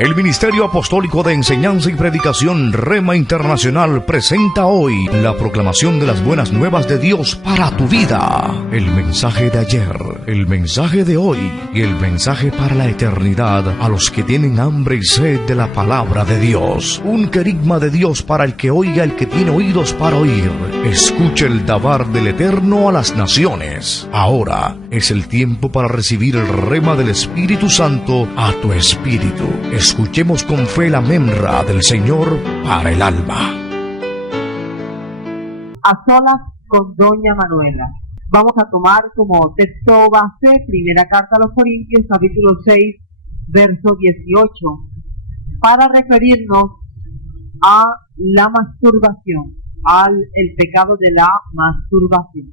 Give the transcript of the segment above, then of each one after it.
El Ministerio Apostólico de Enseñanza y Predicación Rema Internacional presenta hoy la proclamación de las buenas nuevas de Dios para tu vida. El mensaje de ayer, el mensaje de hoy y el mensaje para la eternidad a los que tienen hambre y sed de la palabra de Dios. Un querigma de Dios para el que oiga, el que tiene oídos para oír. Escucha el dabar del Eterno a las naciones. Ahora es el tiempo para recibir el rema del Espíritu Santo a tu espíritu. Escuchemos con fe la memra del Señor para el alma. A solas con Doña Manuela. Vamos a tomar como texto base Primera Carta a los Corintios, capítulo 6, verso 18, para referirnos a la masturbación, el pecado de la masturbación.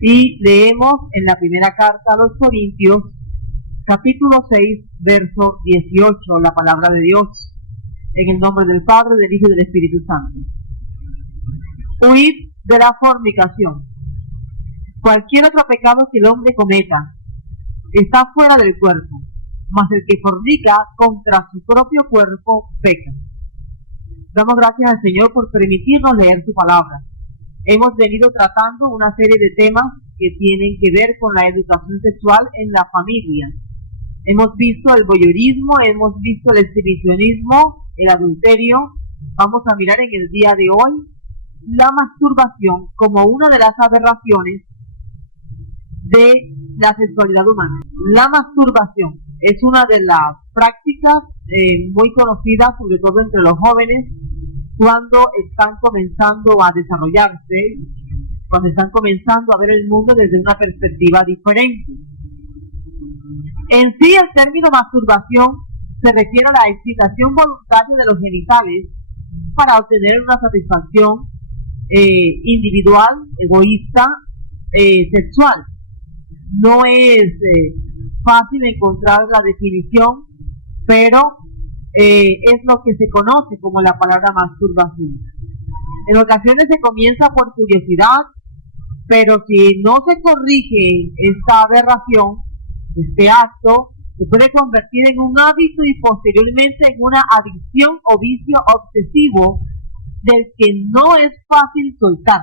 Y leemos en la Primera Carta a los Corintios, capítulo 6, verso 18, la palabra de Dios, en el nombre del Padre, del Hijo y del Espíritu Santo. Huid de la fornicación. Cualquier otro pecado que el hombre cometa está fuera del cuerpo, mas el que fornica contra su propio cuerpo peca. Damos gracias al Señor por permitirnos leer su palabra. Hemos venido tratando una serie de temas que tienen que ver con la educación sexual en la familia. Hemos visto el voyeurismo, hemos visto el exhibicionismo, el adulterio. Vamos a mirar en el día de hoy la masturbación como una de las aberraciones de la sexualidad humana. La masturbación es una de las prácticas muy conocidas, sobre todo entre los jóvenes, cuando están comenzando a desarrollarse, cuando están comenzando a ver el mundo desde una perspectiva diferente. En sí, el término masturbación se refiere a la excitación voluntaria de los genitales para obtener una satisfacción individual, egoísta, sexual. No es fácil encontrar la definición, pero es lo que se conoce como la palabra masturbación. En ocasiones se comienza por curiosidad, pero si no se corrige esta aberración, este acto se puede convertir en un hábito y posteriormente en una adicción o vicio obsesivo del que no es fácil soltar.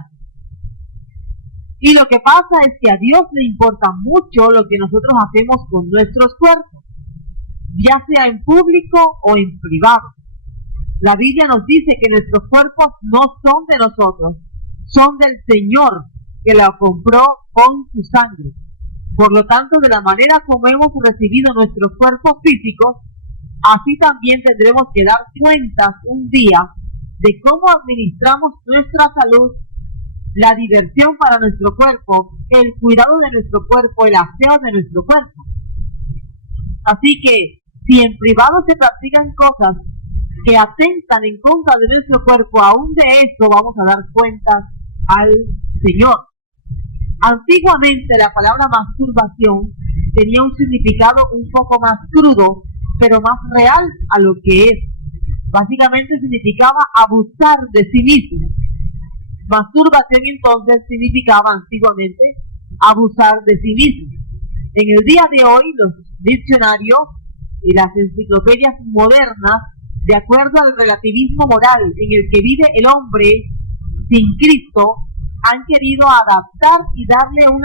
Y lo que pasa es que a Dios le importa mucho lo que nosotros hacemos con nuestros cuerpos, ya sea en público o en privado. La Biblia nos dice que nuestros cuerpos no son de nosotros, son del Señor, que la compró con su sangre. Por lo tanto, de la manera como hemos recibido nuestros cuerpos físicos, así también tendremos que dar cuentas un día de cómo administramos nuestra salud, la diversión para nuestro cuerpo, el cuidado de nuestro cuerpo, el aseo de nuestro cuerpo. Así que, si en privado se practican cosas que atentan en contra de nuestro cuerpo, aún de eso vamos a dar cuentas al Señor. Antiguamente la palabra masturbación tenía un significado un poco más crudo, pero más real a lo que es. Básicamente significaba abusar de sí mismo. Masturbación entonces significaba antiguamente abusar de sí mismo. En el día de hoy los diccionarios y las enciclopedias modernas, de acuerdo al relativismo moral en el que vive el hombre sin Cristo, han querido adaptar y darle un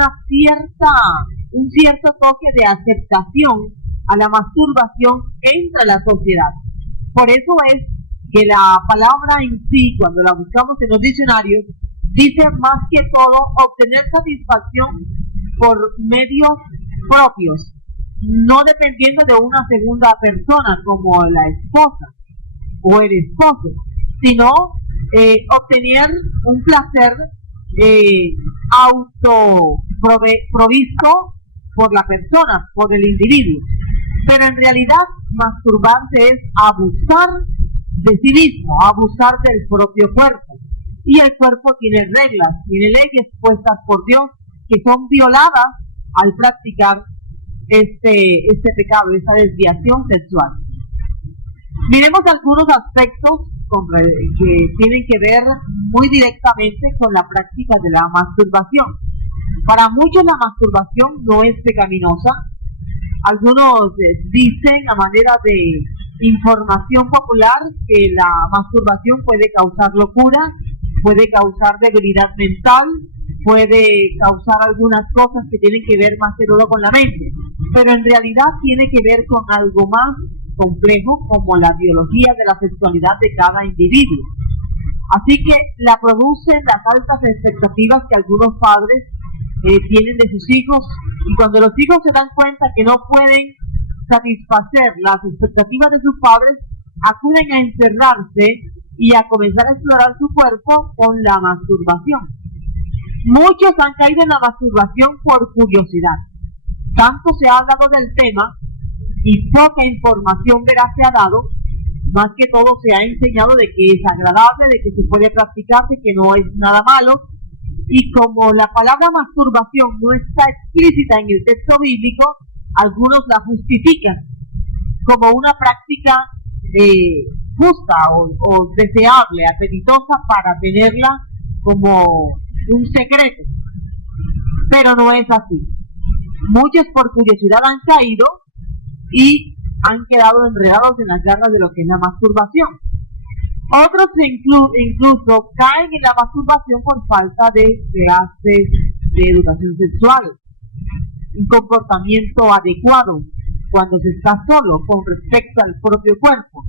cierto toque de aceptación a la masturbación entre la sociedad. Por eso es que la palabra en sí, cuando la buscamos en los diccionarios, dice más que todo obtener satisfacción por medios propios, no dependiendo de una segunda persona como la esposa o el esposo, sino obtener un placer provisto por la persona, por el individuo. Pero en realidad masturbarse es abusar de sí mismo, abusar del propio cuerpo. Y el cuerpo tiene reglas, tiene leyes puestas por Dios que son violadas al practicar este pecado, esta desviación sexual. Miremos algunos aspectos que tienen que ver muy directamente con la práctica de la masturbación. Para muchos la masturbación no es pecaminosa. Algunos dicen a manera de información popular que la masturbación puede causar locura, puede causar debilidad mental, puede causar algunas cosas que tienen que ver más que todo con la mente, pero en realidad tiene que ver con algo más complejo como la biología de la sexualidad de cada individuo. Así que la producen las altas expectativas que algunos padres tienen de sus hijos, y cuando los hijos se dan cuenta que no pueden satisfacer las expectativas de sus padres, acuden a encerrarse y a comenzar a explorar su cuerpo con la masturbación. Muchos han caído en la masturbación por curiosidad. Tanto se ha hablado del tema y poca información veraz se ha dado. Más que todo se ha enseñado de que es agradable, de que se puede practicar, de que no es nada malo. Y como la palabra masturbación no está explícita en el texto bíblico, algunos la justifican como una práctica justa o deseable, apetitosa para tenerla como un secreto. Pero no es así. Muchos por curiosidad han caído y han quedado enredados en las garras de lo que es la masturbación. Otros incluso caen en la masturbación por falta de clases de educación sexual, un comportamiento adecuado cuando se está solo con respecto al propio cuerpo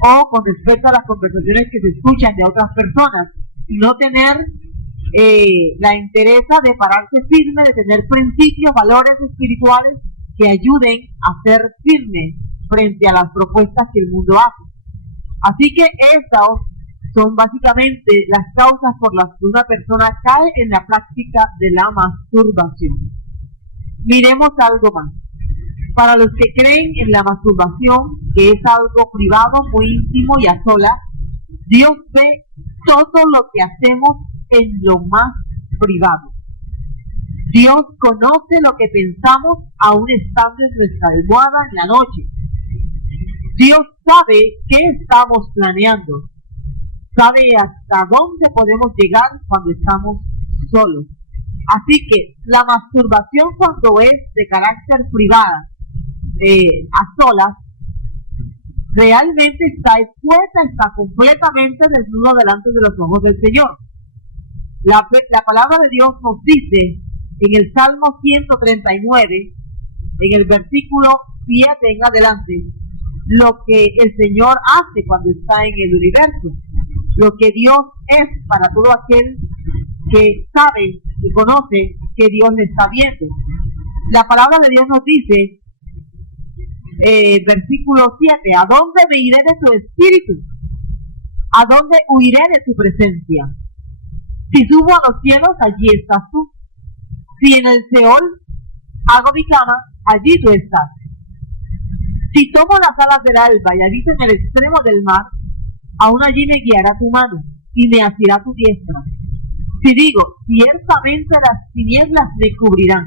o con respecto a las conversaciones que se escuchan de otras personas, y no tener la entereza de pararse firme, de tener principios, valores espirituales que ayuden a ser firmes frente a las propuestas que el mundo hace. Así que estas son básicamente las causas por las que una persona cae en la práctica de la masturbación. Miremos algo más. Para los que creen en la masturbación, que es algo privado, muy íntimo y a solas, Dios ve todo lo que hacemos en lo más privado. Dios conoce lo que pensamos aún estando en nuestra almohada en la noche. Dios sabe qué estamos planeando, sabe hasta dónde podemos llegar cuando estamos solos. Así que la masturbación, cuando es de carácter privada, a solas, realmente está expuesta, está completamente desnudo delante de los ojos del Señor. La palabra de Dios nos dice en el Salmo 139, en el versículo 7 en adelante, lo que el Señor hace cuando está en el universo, lo que Dios es para todo aquel que sabe y conoce que Dios le está viendo. La palabra de Dios nos dice, versículo 7, ¿a dónde me iré de tu espíritu? ¿A dónde huiré de tu presencia? Si subo a los cielos, allí estás tú. Si en el Seol hago mi cama, allí tú estás. Si tomo las alas del alba y habito en el extremo del mar, aún allí me guiará tu mano y me asirá tu diestra. Si digo, ciertamente las tinieblas me cubrirán,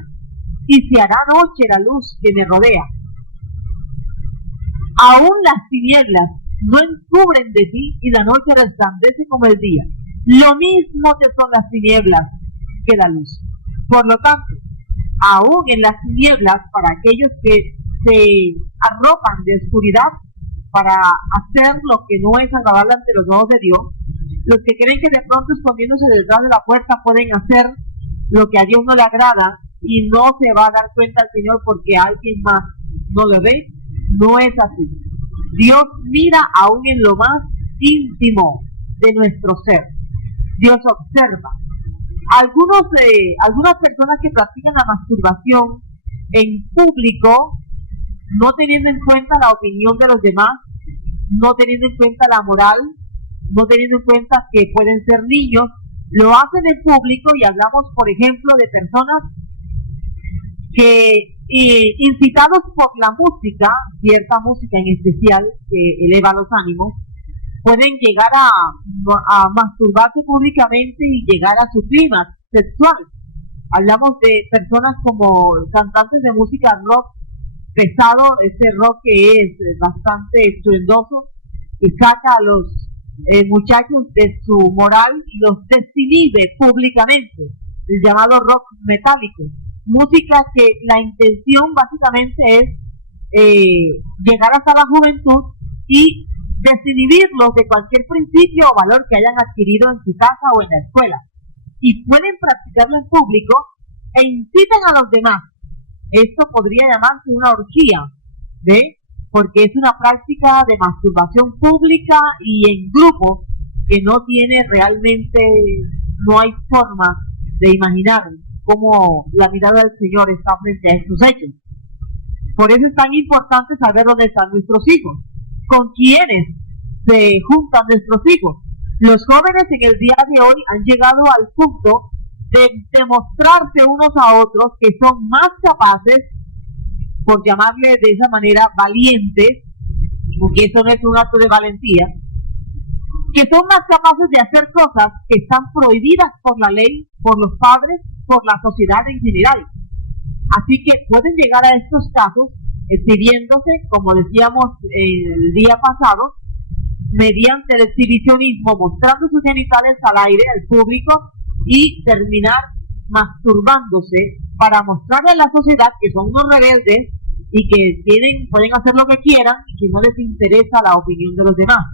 y se hará noche la luz que me rodea. Aún las tinieblas no encubren de ti, y la noche resplandece como el día. Lo mismo te son las tinieblas que la luz. Por lo tanto, aún en las tinieblas, para aquellos que se arropan de oscuridad para hacer lo que no es agradable ante los ojos de Dios, los que creen que de pronto escondiéndose detrás de la puerta pueden hacer lo que a Dios no le agrada y no se va a dar cuenta el Señor porque alguien más no lo ve, no es así. Dios mira aún en lo más íntimo de nuestro ser. Dios observa. Algunas personas que practican la masturbación en público, no teniendo en cuenta la opinión de los demás, no teniendo en cuenta la moral, no teniendo en cuenta que pueden ser niños, lo hacen en público, y hablamos, por ejemplo, de personas que, incitados por la música, cierta música en especial que eleva los ánimos, pueden llegar a masturbarse públicamente y llegar a su clima sexual. Hablamos de personas como cantantes de música rock pesado, ese rock que es bastante estruendoso, que saca a los muchachos de su moral y los desinhibe públicamente, el llamado rock metálico. Música que la intención básicamente es llegar hasta la juventud y desinhibirlos de cualquier principio o valor que hayan adquirido en su casa o en la escuela. Y pueden practicarlo en público e incitan a los demás. Esto podría llamarse una orgía, ¿ve? Porque es una práctica de masturbación pública y en grupo que no tiene realmente, no hay forma de imaginar cómo la mirada del Señor está frente a estos hechos. Por eso es tan importante saber dónde están nuestros hijos, con quiénes se juntan nuestros hijos. Los jóvenes en el día de hoy han llegado al punto de demostrarse unos a otros que son más capaces, por llamarle de esa manera, valientes, porque eso no es un acto de valentía, que son más capaces de hacer cosas que están prohibidas por la ley, por los padres, por la sociedad en general. Así que pueden llegar a estos casos exhibiéndose, como decíamos el día pasado, mediante el exhibicionismo, mostrando sus genitales al aire, al público, y terminar masturbándose para mostrarle a la sociedad que son unos rebeldes y que pueden hacer lo que quieran y que no les interesa la opinión de los demás,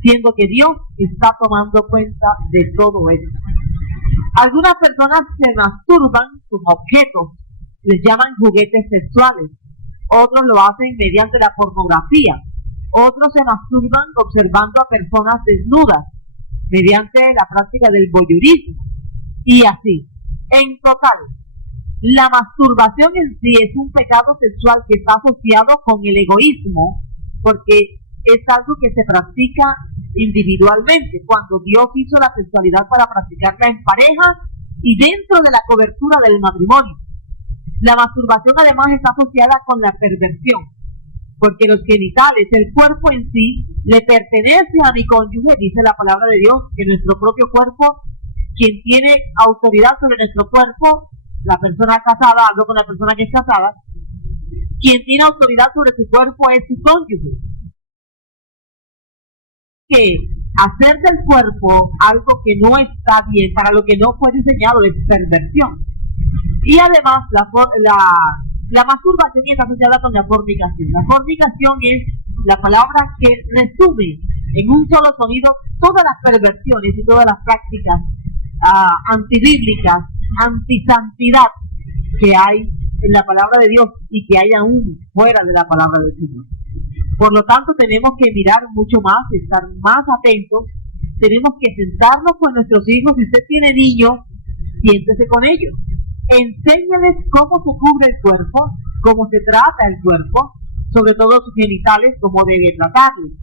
siendo que Dios está tomando cuenta de todo esto. Algunas personas se masturban con objetos, les llaman juguetes sexuales, otros lo hacen mediante la pornografía, otros se masturban observando a personas desnudas, mediante la práctica del voyeurismo, y así. En total, la masturbación en sí es un pecado sexual que está asociado con el egoísmo, porque es algo que se practica individualmente, cuando Dios hizo la sexualidad para practicarla en pareja y dentro de la cobertura del matrimonio. La masturbación además está asociada con la perversión, porque los genitales, el cuerpo en sí, le pertenece a mi cónyuge, dice la palabra de Dios, que nuestro propio cuerpo, quien tiene autoridad sobre nuestro cuerpo, la persona casada, hablo con la persona que es casada, quien tiene autoridad sobre su cuerpo es su cónyuge. Que hacer del cuerpo algo que no está bien, para lo que no fue diseñado, es perversión. Y además la masturbación está asociada con la fornicación. La fornicación es la palabra que resume en un solo sonido todas las perversiones y todas las prácticas antibíblicas, antisantidad que hay en la palabra de Dios y que hay aún fuera de la palabra del Señor. Por lo tanto, tenemos que mirar mucho más, estar más atentos, tenemos que sentarnos con nuestros hijos. Si usted tiene niños, siéntese con ellos, enséñales cómo se cubre el cuerpo, cómo se trata el cuerpo, sobre todo sus genitales, cómo debe tratarlos.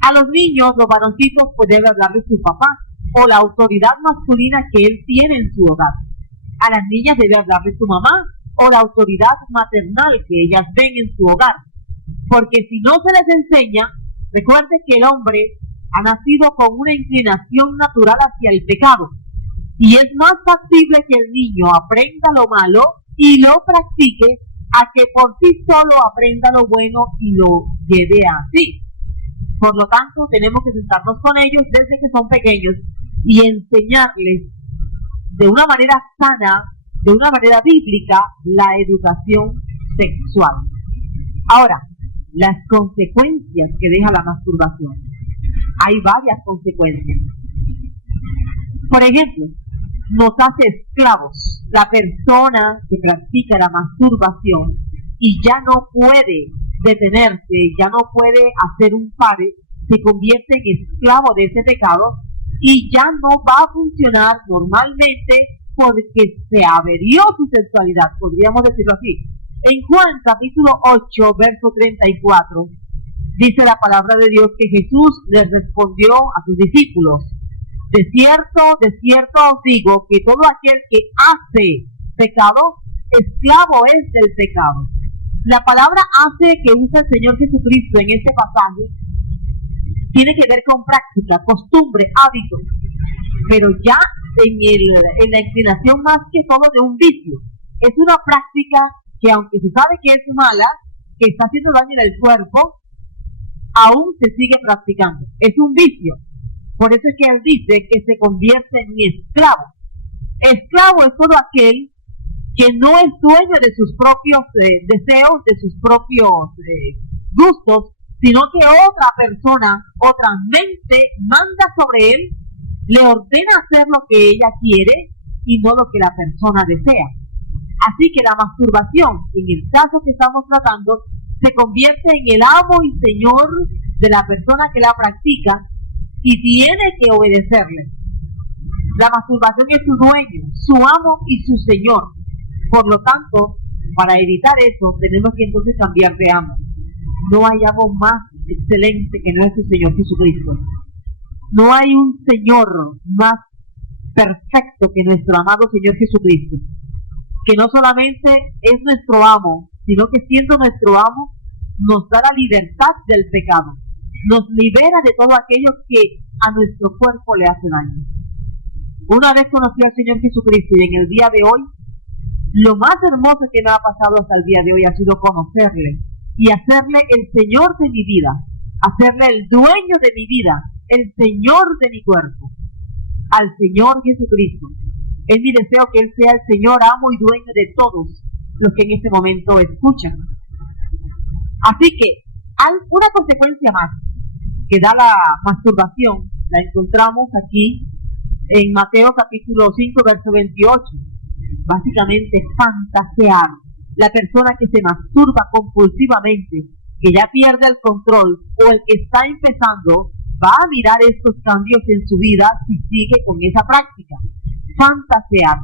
A los niños, los varoncitos, pues debe hablarles su papá, o la autoridad masculina que él tiene en su hogar. A las niñas debe hablarles su mamá, o la autoridad maternal que ellas ven en su hogar. Porque si no se les enseña, recuerde que el hombre ha nacido con una inclinación natural hacia el pecado, y es más factible que el niño aprenda lo malo y lo practique a que por sí solo aprenda lo bueno y lo lleve así. Por lo tanto, tenemos que sentarnos con ellos desde que son pequeños y enseñarles de una manera sana, de una manera bíblica, la educación sexual. Ahora, las consecuencias que deja la masturbación. Hay varias consecuencias. Por ejemplo, nos hace esclavos. La persona que practica la masturbación y ya no puede detenerse, ya no puede hacer un pare, se convierte en esclavo de ese pecado y ya no va a funcionar normalmente porque se averió su sexualidad, podríamos decirlo así. En Juan capítulo 8, verso 34, dice la palabra de Dios que Jesús les respondió a sus discípulos: de cierto os digo que todo aquel que hace pecado, esclavo es del pecado. La palabra hace que usa el Señor Jesucristo en este pasaje tiene que ver con práctica, costumbre, hábito, pero ya en la inclinación más que todo de un vicio. Es una práctica que, aunque se sabe que es mala, que está haciendo daño en el cuerpo, aún se sigue practicando. Es un vicio. Por eso es que él dice que se convierte en esclavo. Esclavo es todo aquel que no es dueño de sus propios deseos, de sus propios gustos, sino que otra persona, otra mente manda sobre él, le ordena hacer lo que ella quiere y no lo que la persona desea. Así que la masturbación, en el caso que estamos tratando, se convierte en el amo y señor de la persona que la practica y tiene que obedecerle. La masturbación es su dueño, su amo y su señor. Por lo tanto, para evitar eso, tenemos que entonces cambiar de amo. No hay amo más excelente que nuestro Señor Jesucristo. No hay un Señor más perfecto que nuestro amado Señor Jesucristo, que no solamente es nuestro amo, sino que siendo nuestro amo, nos da la libertad del pecado, nos libera de todo aquello que a nuestro cuerpo le hace daño. Una vez conocí al Señor Jesucristo y en el día de hoy, lo más hermoso que me ha pasado hasta el día de hoy ha sido conocerle y hacerle el Señor de mi vida, hacerle el dueño de mi vida, el Señor de mi cuerpo, al Señor Jesucristo. Es mi deseo que Él sea el Señor, amo y dueño de todos los que en este momento escuchan. Así que, una consecuencia más que da la masturbación, la encontramos aquí en Mateo capítulo 5, verso 28. Básicamente, fantasear. La persona que se masturba compulsivamente, que ya pierde el control, o el que está empezando, va a mirar estos cambios en su vida si sigue con esa práctica. Fantasear.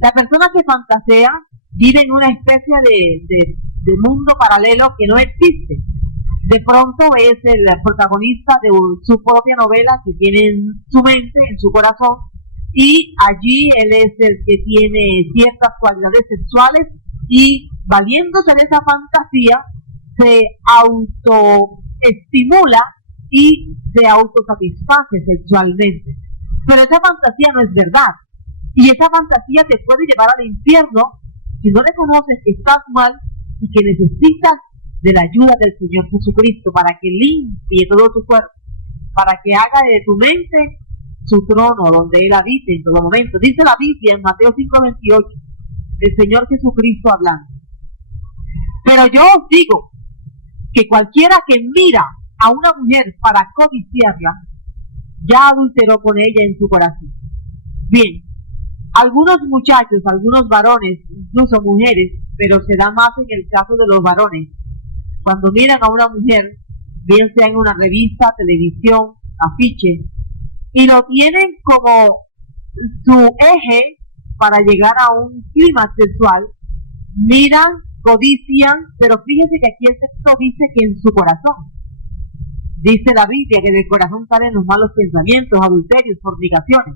La persona que fantasea vive en una especie de mundo paralelo que no existe. De pronto es el protagonista de su propia novela que tiene en su mente, en su corazón, y allí él es el que tiene ciertas cualidades sexuales y valiéndose de esa fantasía se autoestimula y se autosatisface sexualmente. Pero esa fantasía no es verdad. Y esa fantasía te puede llevar al infierno si no reconoces que estás mal y que necesitas de la ayuda del Señor Jesucristo para que limpie todo tu cuerpo, para que haga de tu mente su trono donde Él habite en todo momento. Dice la Biblia en Mateo 5:28, el Señor Jesucristo hablando: pero yo os digo que cualquiera que mira a una mujer para codiciarla, ya adulteró con ella en su corazón. Bien, algunos muchachos, algunos varones, incluso mujeres, pero se da más en el caso de los varones, cuando miran a una mujer, bien sea en una revista, televisión, afiche, y lo tienen como su eje para llegar a un clima sexual, miran, codician, pero fíjense que aquí el texto dice que en su corazón. Dice la Biblia que del corazón salen los malos pensamientos, adulterios, fornicaciones.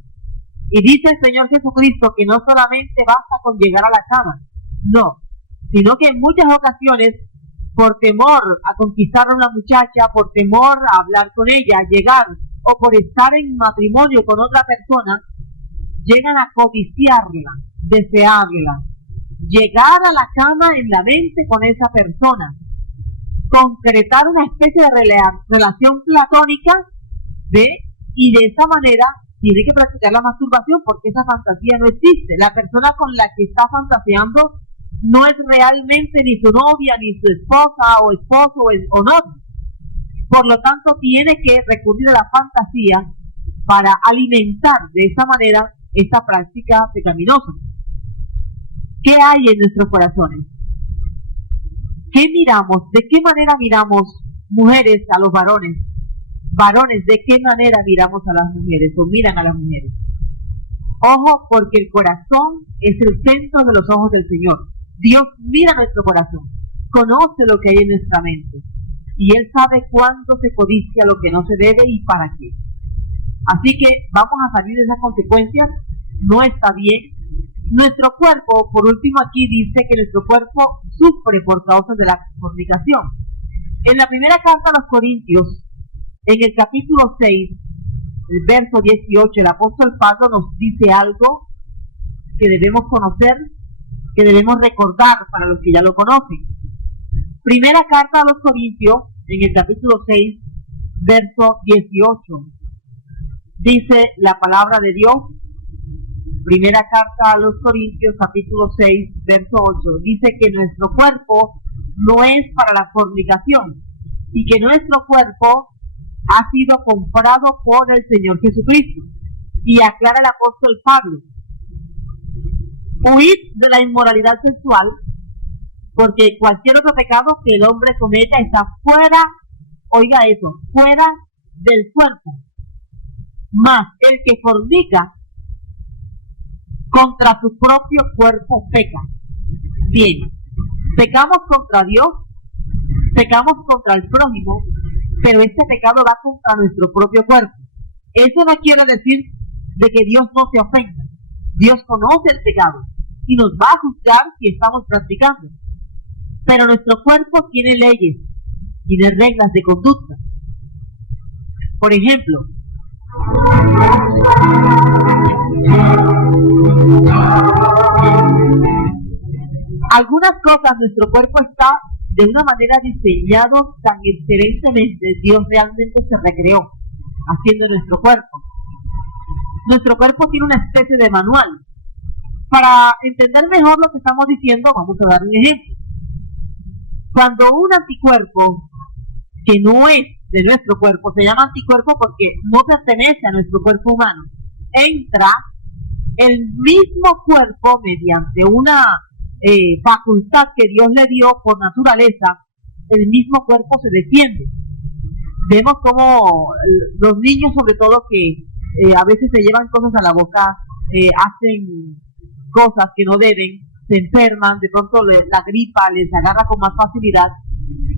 Y dice el Señor Jesucristo que no solamente basta con llegar a la cama, no, sino que en muchas ocasiones, por temor a conquistar a una muchacha, por temor a hablar con ella, a llegar, o por estar en matrimonio con otra persona, llegan a codiciarla, desearla, llegar a la cama en la mente con esa persona, concretar una especie de relación platónica, ¿ve? Y de esa manera tiene que practicar la masturbación porque esa fantasía no existe. La persona con la que está fantaseando no es realmente ni su novia, ni su esposa o esposo o novio. Por lo tanto, tiene que recurrir a la fantasía para alimentar de esa manera esta práctica pecaminosa. ¿Qué hay en nuestros corazones? ¿Qué miramos? ¿De qué manera miramos, mujeres, a los varones? Varones, ¿de qué manera miramos a las mujeres o miran a las mujeres? Ojo, porque el corazón es el centro de los ojos del Señor. Dios mira nuestro corazón, conoce lo que hay en nuestra mente y Él sabe cuándo se codicia lo que no se debe y para qué. Así que vamos a salir de esas consecuencias. No está bien. Nuestro cuerpo, por último aquí dice que nuestro cuerpo sufre por causa de la fornicación. En la primera carta a los Corintios, en el capítulo 6, el verso 18, el apóstol Pablo nos dice algo que debemos conocer, que debemos recordar para los que ya lo conocen. Primera carta a los Corintios, en el capítulo 6, verso 18, dice la palabra de Dios. Primera carta a los Corintios, capítulo 6, verso 8, dice que nuestro cuerpo no es para la fornicación, y que nuestro cuerpo ha sido comprado por el Señor Jesucristo. Y aclara el apóstol Pablo: huid de la inmoralidad sexual, porque cualquier otro pecado que el hombre cometa está fuera, oiga eso, fuera del cuerpo. Mas el que fornica contra su propio cuerpo peca. Bien, pecamos contra Dios, pecamos contra el prójimo, pero este pecado va contra nuestro propio cuerpo. Eso no quiere decir de que Dios no se ofenda. Dios conoce el pecado y nos va a juzgar si estamos practicando. Pero nuestro cuerpo tiene leyes, tiene reglas de conducta. Por ejemplo, algunas cosas nuestro cuerpo está de una manera diseñado tan excelentemente. Dios realmente se recreó haciendo nuestro cuerpo. Nuestro cuerpo tiene una especie de manual. Para entender mejor lo que estamos diciendo, vamos a dar un ejemplo. Cuando un anticuerpo que no es de nuestro cuerpo, se llama anticuerpo porque no pertenece a nuestro cuerpo humano, entra, el mismo cuerpo, mediante una facultad que Dios le dio por naturaleza, el mismo cuerpo se defiende. Vemos como los niños, sobre todo, que a veces se llevan cosas a la boca, hacen cosas que no deben, se enferman, de pronto la gripa les agarra con más facilidad,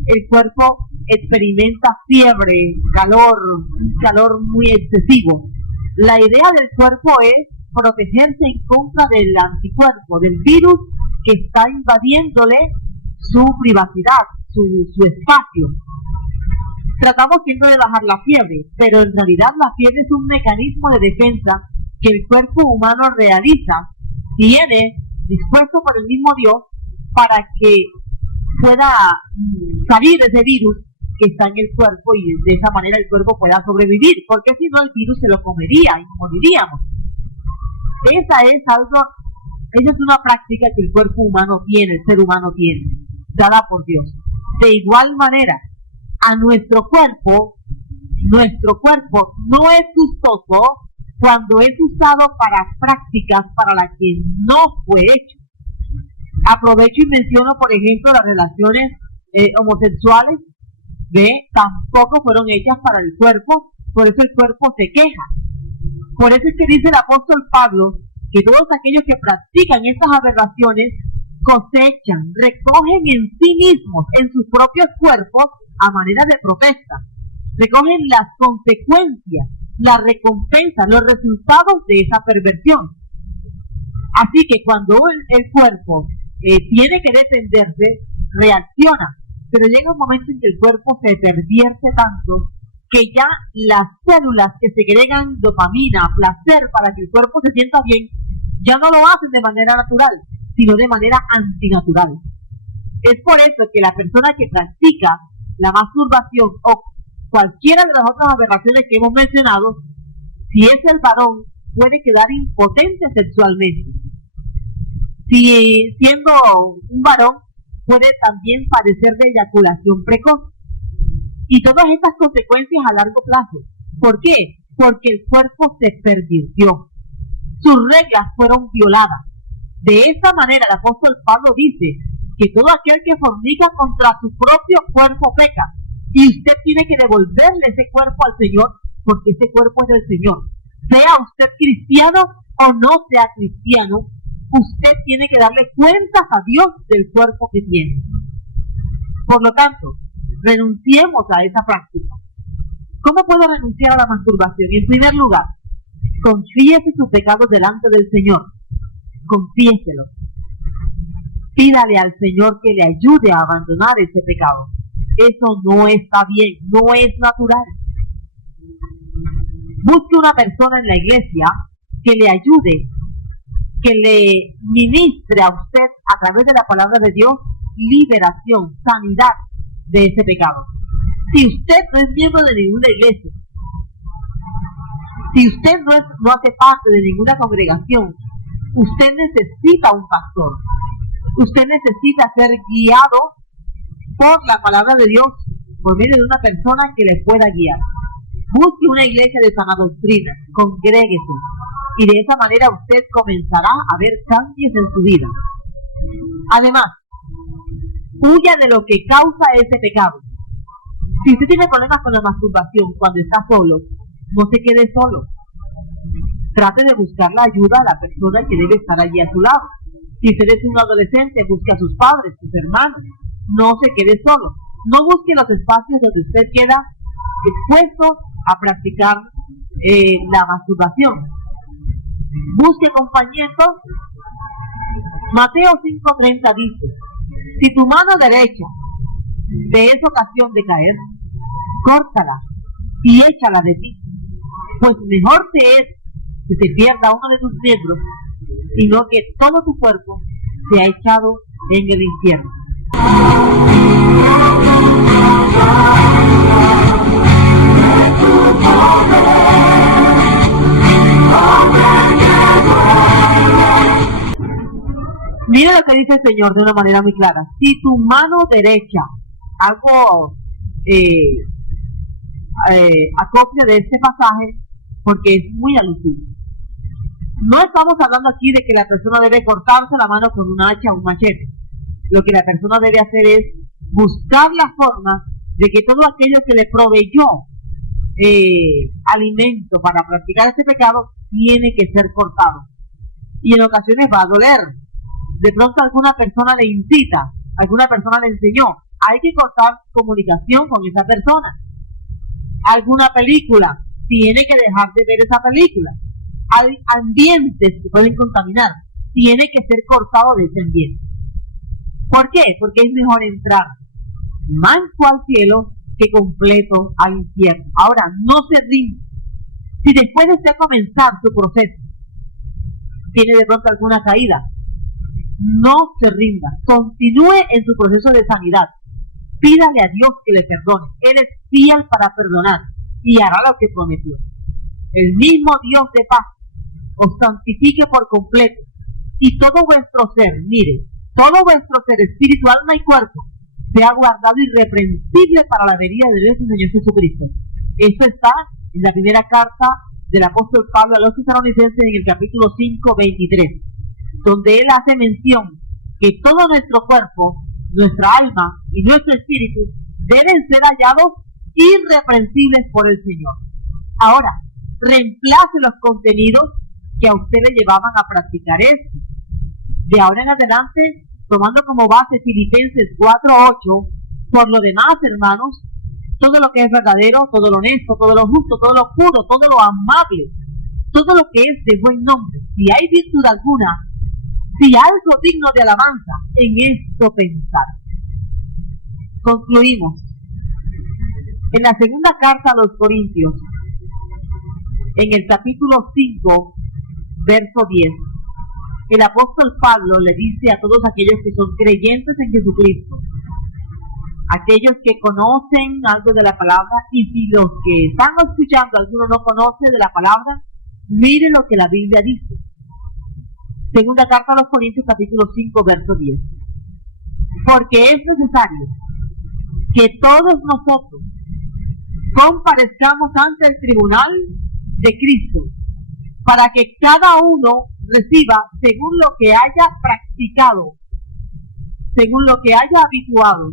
el cuerpo experimenta fiebre, calor, un calor muy excesivo. La idea del cuerpo es protegerse en contra del anticuerpo, del virus que está invadiéndole su privacidad, su espacio. Tratamos siempre de bajar la fiebre, pero en realidad la fiebre es un mecanismo de defensa que el cuerpo humano realiza, tiene dispuesto por el mismo Dios para que pueda salir ese virus que está en el cuerpo y de esa manera el cuerpo pueda sobrevivir, porque si no el virus se lo comería y moriríamos. Esa es una práctica que el cuerpo humano tiene, el ser humano tiene, dada por Dios. De igual manera, a nuestro cuerpo no es gustoso cuando es usado para prácticas para las que no fue hecho. Aprovecho y menciono, por ejemplo, las relaciones homosexuales, tampoco fueron hechas para el cuerpo, por eso el cuerpo se queja. Por eso es que dice el apóstol Pablo que todos aquellos que practican estas aberraciones cosechan, recogen en sí mismos, en sus propios cuerpos, a manera de protesta, recogen las consecuencias, las recompensas, los resultados de esa perversión. Así que cuando el cuerpo tiene que defenderse, reacciona, pero llega un momento en que el cuerpo se pervierte tanto que ya las células que segregan dopamina, placer para que el cuerpo se sienta bien, ya no lo hacen de manera natural, sino de manera antinatural. Es por eso que la persona que practica la masturbación o cualquiera de las otras aberraciones que hemos mencionado, si es el varón, puede quedar impotente sexualmente. Si siendo un varón, puede también padecer de eyaculación precoz. Y todas estas consecuencias a largo plazo. ¿Por qué? Porque el cuerpo se pervirtió. Sus reglas fueron violadas. De esta manera el apóstol Pablo dice que todo aquel que fornica contra su propio cuerpo peca. Y usted tiene que devolverle ese cuerpo al Señor, porque ese cuerpo es del Señor. Sea usted cristiano o no sea cristiano, usted tiene que darle cuentas a Dios del cuerpo que tiene. Por lo tanto, renunciemos a esa práctica. ¿Cómo puedo renunciar a la masturbación? En primer lugar, confíese su pecado delante del Señor. Confiéselo. Pídale al Señor que le ayude a abandonar ese pecado. Eso no está bien, no es natural. Busque una persona en la iglesia que le ayude, que le ministre a usted a través de la palabra de Dios liberación, sanidad de ese pecado. Si usted no es miembro de ninguna iglesia, si usted no hace parte de ninguna congregación, usted necesita un pastor. Usted necesita ser guiado por la palabra de Dios por medio de una persona que le pueda guiar. Busque una iglesia de sana doctrina, congréguese, y de esa manera usted comenzará a ver cambios en su vida. Además, huya de lo que causa ese pecado. Si usted tiene problemas con la masturbación cuando está solo, no se quede solo. Trate de buscar la ayuda a la persona que debe estar allí a su lado. Si usted es un adolescente, busque a sus padres, sus hermanos. No se quede solo. No busque los espacios donde usted queda expuesto a practicar la masturbación. Busque compañeros. Mateo 5:30 dice: si tu mano derecha te es ocasión de caer, córtala y échala de ti, pues mejor te es que se pierda uno de tus miembros, sino que todo tu cuerpo sea echado en el infierno. Mira lo que dice el Señor de una manera muy clara. Si tu mano derecha, hago acopio de este pasaje porque es muy alusivo. No estamos hablando aquí de que la persona debe cortarse la mano con un hacha o un machete. Lo que la persona debe hacer es buscar la forma de que todo aquello que le proveyó alimento para practicar este pecado tiene que ser cortado. Y en ocasiones va a doler. De pronto alguna persona le incita, alguna persona le enseñó. Hay que cortar comunicación con esa persona. Alguna película, tiene que dejar de ver esa película. Hay ambientes que pueden contaminar, tiene que ser cortado de ese ambiente. ¿Por qué? Porque es mejor entrar manso al cielo que completo al infierno. Ahora, no se rinda. Si después de usted comenzar su proceso, tiene de pronto alguna caída, no se rinda. Continúe en su proceso de sanidad. Pídale a Dios que le perdone. Él es fiel para perdonar y hará lo que prometió. El mismo Dios de paz os santifique por completo, y todo vuestro ser, mire, todo vuestro ser, espíritu, alma y cuerpo, sea guardado irreprensible para la venida de nuestro Señor Jesucristo. Esto está en la primera carta del apóstol Pablo a los Tesalonicenses, en el capítulo 5:23, donde él hace mención que todo nuestro cuerpo, nuestra alma y nuestro espíritu deben ser hallados irreprensibles por el Señor. Ahora, reemplace los contenidos que a usted le llevaban a practicar esto. De ahora en adelante, tomando como base Filipenses 4:8, por lo demás, hermanos, todo lo que es verdadero, todo lo honesto, todo lo justo, todo lo puro, todo lo amable, todo lo que es de buen nombre, si hay virtud alguna, si algo digno de alabanza, en esto pensar. Concluimos. En la segunda carta a los Corintios, en el capítulo 5, verso 10, el apóstol Pablo le dice a todos aquellos que son creyentes en Jesucristo, aquellos que conocen algo de la palabra, y si los que están escuchando alguno no conoce de la palabra, mire lo que la Biblia dice. Segunda carta a los Corintios, capítulo 5, verso 10. Porque es necesario que todos nosotros comparezcamos ante el tribunal de Cristo, para que cada uno reciba según lo que haya practicado, según lo que haya habituado,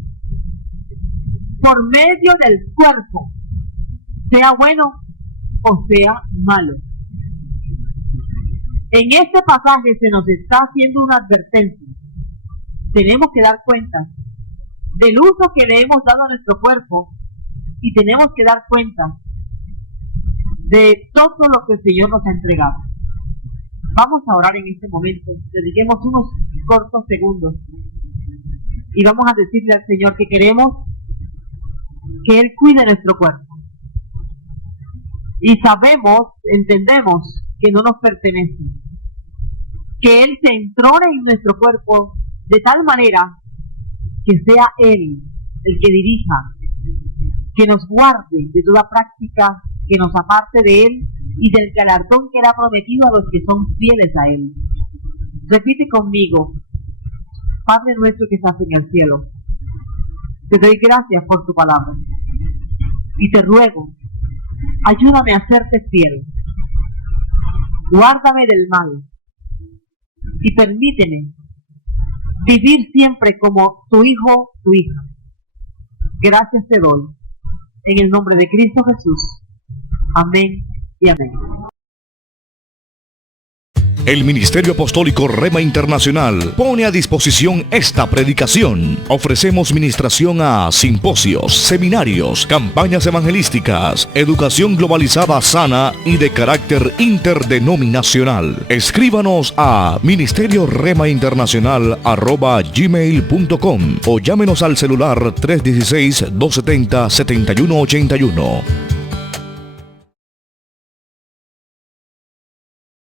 por medio del cuerpo, sea bueno o sea malo. En este pasaje se nos está haciendo una advertencia. Tenemos que dar cuenta del uso que le hemos dado a nuestro cuerpo, y tenemos que dar cuenta de todo lo que el Señor nos ha entregado. Vamos a orar en este momento. Dediquemos unos cortos segundos y vamos a decirle al Señor que queremos que Él cuide nuestro cuerpo. Y sabemos, entendemos que no nos pertenece, que Él se entrone en nuestro cuerpo de tal manera que sea Él el que dirija, que nos guarde de toda práctica que nos aparte de Él y del galardón que Él ha prometido a los que son fieles a Él. Repite conmigo: Padre nuestro que estás en el cielo, te doy gracias por tu palabra. y te ruego, ayúdame a serte fiel. Guárdame del mal y permíteme vivir siempre como tu hijo, tu hija. Gracias te doy. En el nombre de Cristo Jesús. Amén y amén. El Ministerio Apostólico Rema Internacional pone a disposición esta predicación. Ofrecemos ministración a simposios, seminarios, campañas evangelísticas, educación globalizada sana y de carácter interdenominacional. Escríbanos a ministerioremainternacional@gmail.com o llámenos al celular 316-270-7181.